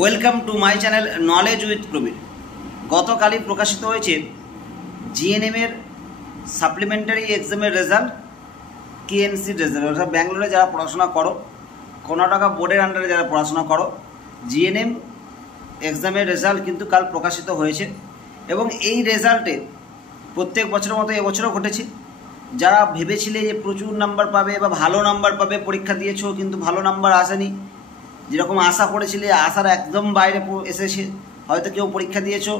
Welcome to my channel knowledge with Prabir. গতকালই প্রকাশিত হয়েছে জিএনএমের সাপ্লিমেন্টারি এক্সামের রেজাল্ট, কেএনসির রেজাল্ট। অর্থাৎ ব্যাঙ্গালোরে যারা পড়াশোনা করো, কর্ণাটকা বোর্ডের আন্ডারে যারা পড়াশোনা করো, জিএনএম এক্সামের রেজাল্ট কিন্তু কাল প্রকাশিত হয়েছে। এবং এই রেজাল্টে প্রত্যেক বছরের মতো এবছরও ঘটেছে। যারা ভেবেছিলে যে প্রচুর নাম্বার পাবে বা ভালো নাম্বার পাবে, পরীক্ষা দিয়েছো কিন্তু ভালো নাম্বার আসেনি, যেরকম আশা করেছিলে আশার একদম বাইরে এসেছে। হয়তো কেউ পরীক্ষা দিয়েছো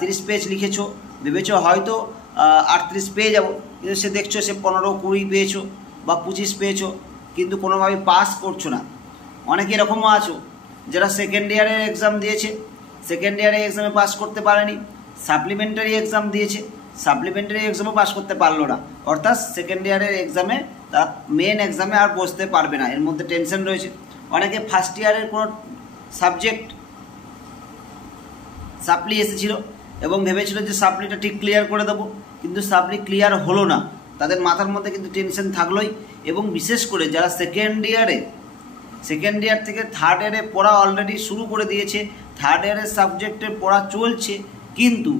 30 পেজ লিখেছো, ভেবেছো হয়তো 38 পেয়ে যাবো, কিন্তু সে দেখছো সে 15-20 পেয়েছো বা 25 পেয়েছো, কিন্তু কোনোভাবেই পাস করছো না। অনেকে এরকমও আছো যারা সেকেন্ড ইয়ারের এক্সাম দিয়েছে, সেকেন্ড ইয়ারের এক্সামে পাস করতে পারেনি, সাপ্লিমেন্টারি এক্সাম দিয়েছে, সাপ্লিমেন্টারি এক্সামও পাস করতে পারলো না। অর্থাৎ সেকেন্ড ইয়ারের এক্সামে তারা মেন এক্সামে আর বসতে পারবে না, এর মধ্যে টেনশন রয়েছে। অনেকে ফার্স্ট ইয়ারের কোনো সাবজেক্ট সাপ্লি এসেছিল এবং ভেবেছিল যে সাপ্লিটা ঠিক ক্লিয়ার করে দেবো, কিন্তু সাপ্লি ক্লিয়ার হলো না। তাদের মাথার মধ্যে কিন্তু টেনশন থাকলোই। এবং বিশেষ করে যারা সেকেন্ড ইয়ার থেকে থার্ড ইয়ারে পড়া অলরেডি শুরু করে দিয়েছে, থার্ড ইয়ারের সাবজেক্টের পড়া চলছে, কিন্তু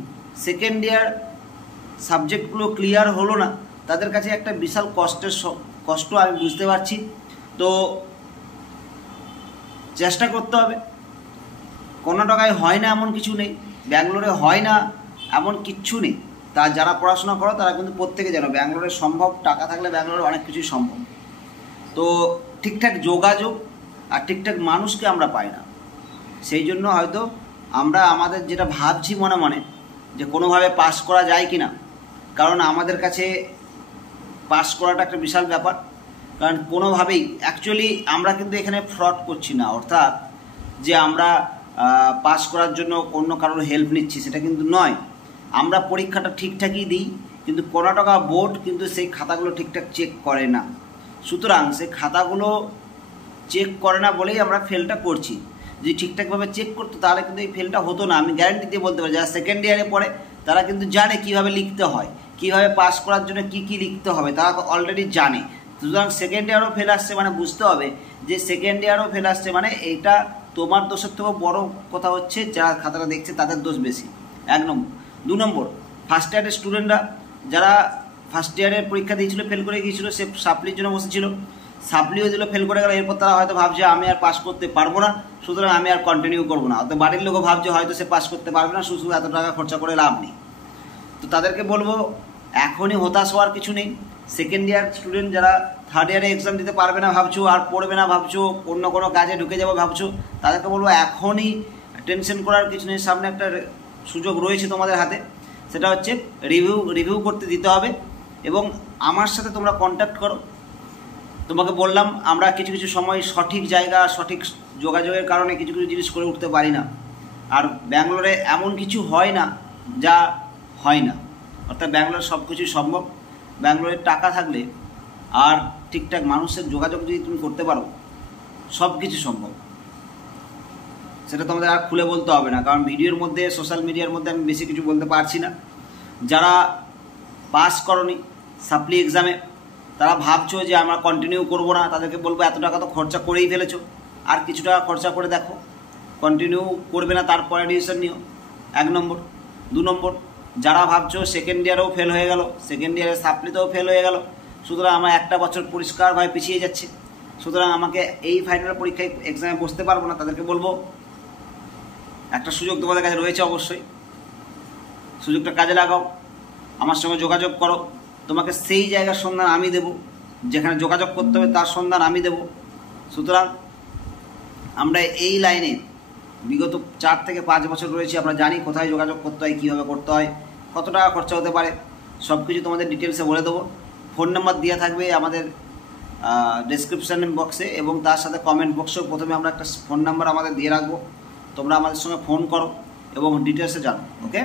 সেকেন্ড ইয়ার সাবজেক্টগুলো ক্লিয়ার হলো না, তাদের কাছে একটা বিশাল কষ্ট আমি বুঝতে পারছি। তো চেষ্টা করতে হবে। কর্ণাটকায় হয় না এমন কিছু নেই, ব্যাঙ্গালোরে হয় না এমন কিচ্ছু নেই। তা যারা পড়াশোনা করো তারা কিন্তু প্রত্যেকে জানো ব্যাঙ্গালোরে সম্ভব, টাকা থাকলে ব্যাঙ্গালোরে অনেক কিছুই সম্ভব। তো ঠিকঠাক যোগাযোগ আর ঠিকঠাক মানুষকে আমরা পাই না, সেই জন্য হয়তো আমরা আমাদের যেটা ভাবছি মনে মনে যে কোনোভাবে পাস করা যায় কি না। কারণ আমাদের কাছে পাস করাটা একটা বিশাল ব্যাপার। কারণ কোনোভাবেই অ্যাকচুয়ালি আমরা কিন্তু এখানে ফ্রড করছি না, অর্থাৎ যে আমরা পাস করার জন্য অন্য কারোর হেল্প নিচ্ছি সেটা কিন্তু নয়। আমরা পরীক্ষাটা ঠিকঠাকই দিই, কিন্তু কর্ণাটকা বোর্ড কিন্তু সেই খাতাগুলো ঠিকঠাক চেক করে না। সুতরাং সেই খাতাগুলো চেক করে না বলেই আমরা ফেলটা করছি। যদি ঠিকঠাকভাবে চেক করতো তাহলে কিন্তু এই ফেলটা হতো না, আমি গ্যারান্টি দিয়ে বলতে পারি। যারা সেকেন্ড ইয়ারে পড়ে তারা কিন্তু জানে কীভাবে লিখতে হয়, কীভাবে পাস করার জন্য কী কী লিখতে হবে, তারা অলরেডি জানে। সুতরাং সেকেন্ড ইয়ারও ফেল আসছে মানে বুঝতে হবে যে সেকেন্ড ইয়ারও ফেল আসছে মানে এইটা তোমার দোষের থেকেও বড় কথা হচ্ছে যারা খাতাটা দেখছে তাদের দোষ বেশি, 1 নম্বর। 2 নম্বর, ফার্স্ট ইয়ারের স্টুডেন্টরা যারা ফার্স্ট ইয়ারের পরীক্ষা দিয়েছিল ফেল করে গিয়েছিল, সে সাপ্লির জন্য বসেছিল, সাপ্লিও দিল, ফেল করে গেল। এরপর তারা হয়তো ভাবছে আমি আর পাস করতে পারবো না, সুতরাং আমি আর কন্টিনিউ করবো না। অর্থাৎ বাড়ির লোকও ভাবছে হয়তো সে পাস করতে পারবে না, শুধু এত টাকা খরচা করে লাভ নেই। তো তাদেরকে বলবো এখনই হতাশ হওয়ার কিছু নেই। সেকেন্ড ইয়ার স্টুডেন্ট যারা থার্ড ইয়ারে এক্সাম দিতে পারবে না ভাবছো, আর পড়বে না ভাবছো, অন্য কোনো কাজে ঢুকে যাবো ভাবছো, তাদেরকে বলবো এখনই টেনশন করার কিছু নেই। সামনে একটা সুযোগ রয়েছে তোমাদের হাতে, সেটা হচ্ছে রিভিউ করতে দিতে হবে। এবং আমার সাথে তোমরা কন্ট্যাক্ট করো। তোমাকে বললাম আমরা কিছু কিছু সময় সঠিক জায়গা, সঠিক যোগাযোগের কারণে কিছু কিছু জিনিস করে উঠতে পারি না। আর ব্যাঙ্গালোরে এমন কিছু হয় না যা হয় না, অর্থাৎ ব্যাঙ্গালোরে সব কিছুই সম্ভব। ব্যাঙ্গালোরের টাকা থাকলে আর ঠিকঠাক মানুষের যোগাযোগ যদি তুমি করতে পারো, সব কিছু সম্ভব। সেটা তোমাদের আর খুলে বলতে হবে না, কারণ ভিডিওর মধ্যে, সোশ্যাল মিডিয়ার মধ্যে আমি বেশি কিছু বলতে পারছি না। যারা পাস করনি সাপ্লি এক্সামে, তারা ভাবছো যে আমরা কন্টিনিউ করবো না, তাদেরকে বলবো এত টাকা তো খরচা করেই ফেলেছো, আর কিছু টাকা খরচা করে দেখো, কন্টিনিউ করবে না তারপরে ডিসিশন নিও, 1 নম্বর। 2 নম্বর, যারা ভাবছো সেকেন্ড ইয়ারেও ফেল হয়ে গেল, সেকেন্ড ইয়ারের সাপ্লিতেও ফেল হয়ে গেল, সুতরাং আমার একটা বছর পরিষ্কারভাবে পিছিয়ে যাচ্ছে, সুতরাং আমাকে এই ফাইনাল পরীক্ষায় এক্সামে বসতে পারবো না, তাদেরকে বলবো একটা সুযোগ তোমাদের কাছে রয়েছে, অবশ্যই সুযোগটা কাজে লাগাও, আমার সঙ্গে যোগাযোগ করো। তোমাকে সেই জায়গার সন্ধান আমি দেব, যেখানে যোগাযোগ করতে হবে তার সন্ধান আমি দেব। সুতরাং আমরা এই লাইনে বিগত 4 থেকে 5 বছর রয়েছি, আমরা জানি কোথায় যোগাযোগ করতে হয়, কীভাবে করতে হয়, কত টাকা খরচা হতে পারে, সব কিছু তোমাদের ডিটেলসে বলে দেবো। ফোন নাম্বার দেওয়া থাকবে আমাদের ডেসক্রিপশান বক্সে, এবং তার সাথে কমেন্ট বক্সেও প্রথমে আমরা একটা ফোন নাম্বার আমাদের দিয়ে রাখবো। তোমরা আমাদের সঙ্গে ফোন করো এবং ডিটেলসে জানো। ওকে।